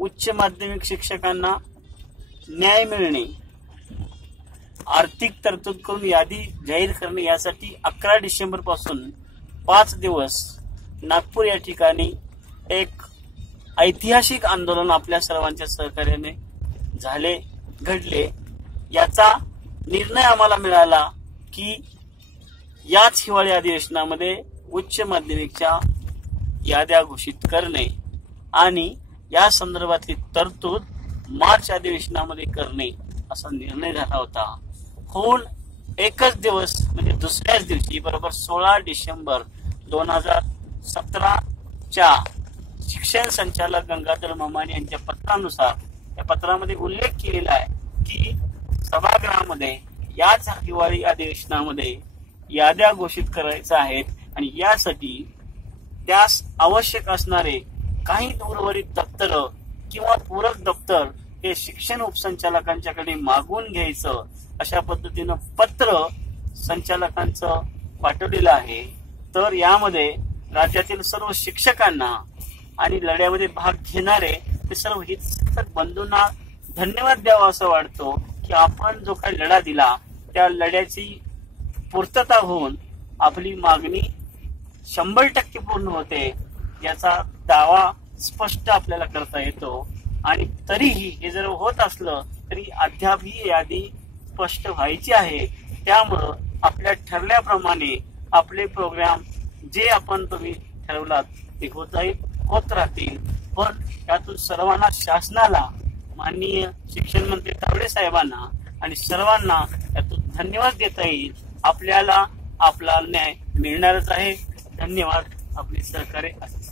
उच्च माध्यमिक शिक्षकांना न्याय मिळणे आर्थिक तरतूद करून यादी जाहीर करणे यासाठी अकरा डिसेंबरपासून पाच दिवस नागपूर या ठिकाणी एक ऐतिहासिक आंदोलन आपल्या सर्वांच्या सहकार्याने झाले घडले. याचा निर्णय आम्हाला मिळाला की याच हिवाळी अधिवेशनामध्ये उच्च माध्यमिकच्या याद्या घोषित करणे आणि या संदर्भातली तरतूद मार्च अधिवेशनामध्ये करणे असा निर्णय झाला होता. होऊन एकच दिवस म्हणजे दुसऱ्याच दिवशी बरोबर सोळा डिसेंबर दोन हजार सतराच्या शिक्षण संचालक गंगाधर ममाने यांच्या पत्रानुसार या पत्रामध्ये उल्लेख केलेला आहे की सभागृहामध्ये याच हिवाळी अधिवेशनामध्ये याद्या घोषित करायच्या आहेत आणि यासाठी त्यास आवश्यक असणारे काही दूरवरील दप्तर किंवा पूरक दप्तर हे शिक्षण उपसंचालकांच्याकडे मागून घ्यायचं अशा पद्धतीनं पत्र संचालकांचं पाठवलेलं आहे. तर यामध्ये राज्यातील सर्व शिक्षकांना आणि लढ्यामध्ये भाग घेणारे ते सर्व हितसंबंधात बंधूंना धन्यवाद द्यावा असं वाटतो की आपण जो काही लढा दिला त्या लढ्याची पूर्तता होऊन आपली मागणी शंभर टक्के पूर्ण होते. याचा दावा स्पष्ट आपल्याला करता येतो. आणि तरीही हे जर होत असलं तरी अद्याप ही यादी स्पष्ट व्हायची आहे. त्यामुळं आपल्या ठरल्याप्रमाणे आपले प्रोग्राम जे आपण तुम्ही ठरवलात ते होत होत राहतील. पण त्यातून सर्वांना शासनाला माननीय शिक्षण मंत्री तावडे साहेबांना आणि सर्वांना त्यातून धन्यवाद देता येईल. आपल्याला आपला न्याय मिळणारच आहे. धन्यवाद आपले सहकार्य असतील